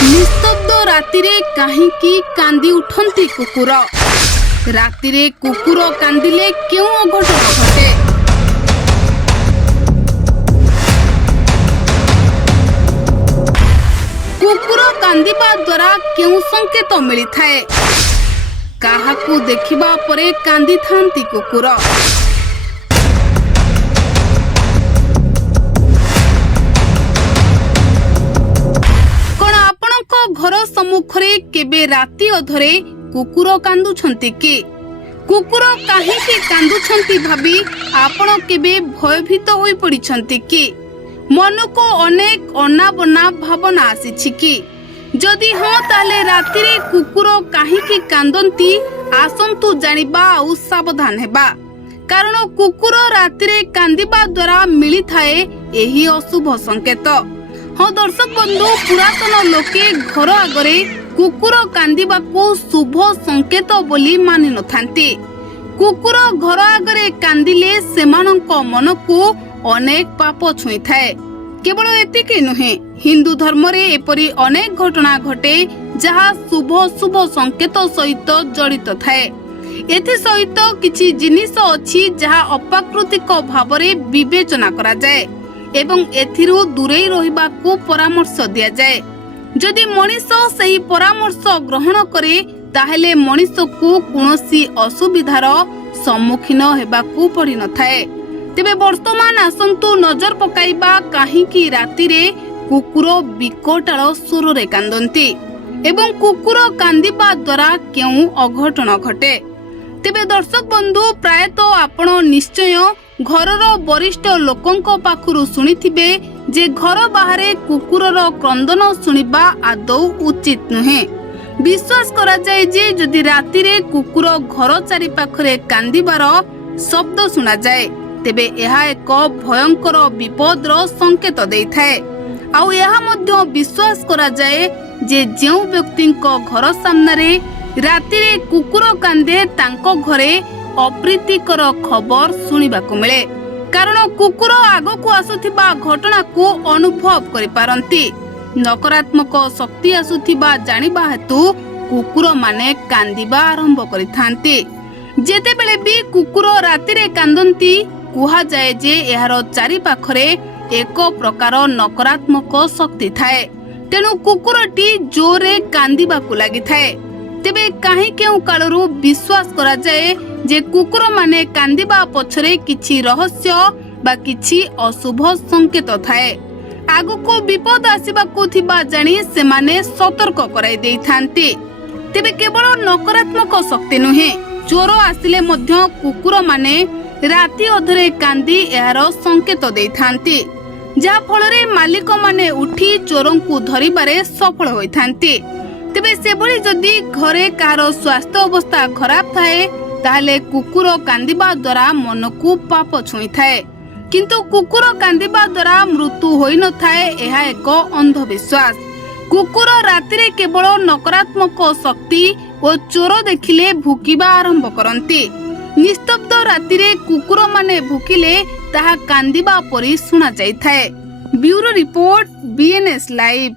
निस्तब्ध रातिरे काहींकी कांदी उठंती कुकुर। रातिरे कुकुर कांदिले क्यों अघटन घटे? कुकुर कांदिबा द्वारा क्यों संकेत मिली थाए? काहाकू देखिबा परे कांदी थांती कुकुर? घर सम्मुखरे केबे राति अधरे कुकुर कांदुछंती कि? कुकुर काहेकि कांदुछंती भाबी आपण केबे भयभीत होई पड़िछंती कि? मन को अनेक अनाबना भावना आसीछि कि? जदि हाँ ताले रातिरे कुकुर काहेकि कांदंती आसंतु जानिबा आ सावधान हेबा। कारण कुकुर रातिरे कांदिबा द्वारा मिली थाए एही अशुभ संकेत। हाँ दर्शक बंधु, पुरातन लोके घर आगरे कुकुर कांदिबा को शुभ संकेत बोली मानि नथांती। कुकुर घर आगरे कांदिले सेमानंक मन को अनेक पाप छुई थाए। केवल एतिके नुहे, हिंदू धर्म रे एपरी अनेक घटना घटे जहा शुभ शुभ संकेत सहित जड़ित थाए। एथि सहित किछि जिनिस अछि जहा अप्राकृतिक भावरे विवेचना करा जाए एवं एथिरु दूरे रहिबा को परामर्श दिया जाए। जदि मनीष सही परामर्श ग्रहण करे ताहेले मनीष को कोनोसी असुविधार सम्मुखीन हेबा को पड़ी न थाए। तेबे वर्तमान आसंतु नजर पकाइबा काहीकि रातिरे कुकुर बिकटाल सुर रे कांदंती एवं कुकुर कांदिबा द्वारा केउ अघटन घटे। तेबे दर्शक बंधु, प्रायतः आपण निश्चय घरर वरिष्ठ लोकंक पाखरु सुनिथिबे जे घर बाहरे कुकुरर क्रंदन सुनिबा आदौ उचित नुहे। विश्वास करा जाय जे जदि रातिरे कुकुर घर चारि पाखरे कांदिबार शब्द सुना जाए तेबे एहा एक भयंकर विपदर संकेत देइथाए। आउ एहा मध्य विश्वास करा जाए जे जेउ व्यक्तिंक घर सामने रातिरे कुकुर कांदे तांको घरे अप्रीतिकर खबर सुनिबाकु मिले। कारण कुकुर आगकू आसुथिबा घटना को अनुभव करि पारंती। नकारात्मक शक्ति आसुथिबा जानिबा हेतु कुकुर माने कांदिबा आरंभ करिथांती। जेतेबेले भी कुकुर रातिरे कांदंती कुहा जाए जे एहार चारि पाखरे एक प्रकार नकारात्मक शक्ति थाए। तेणु कुकुरटी जोरे कांदिबाकु लागिथाए। तेबे काहे केउ कालरू विश्वास करा जाए जे कुकुर माने कांदिबा पछरे किछि रहस्य बा किछि अशुभ संकेत थाए। आगु को विपद आसीबा को थिबा जानी से माने सतर्क कराई देइथांती। तेबे केवल नकारात्मक शक्ति नुहे, चोर आसिले मध्य कुकुर माने राति अधरे कांदी एहार संकेत देइथांती, जा फलरे मालिक माने उठी चोरंकु धरिबारे सफल होइथांती। तेबे सेबोली जदि घरे कार स्वास्थ्य अवस्था खराब थाए ताहले कुकुर कांदिबा द्वारा मन को पाप छुई थाए। किंतु कुकुर कांदिबा द्वारा मृत्यु होई न थाए, एहा एक अंधविश्वास। कुकुर रातिरे केवल नकारात्मक शक्ति और चोर देखिले भुकिबा आरंभ करंती। निस्तब्ध रातिरे कुकुर माने भुकिले ताहा कांदिबा परि सुना जाय थाए। Bureau report, BNS live.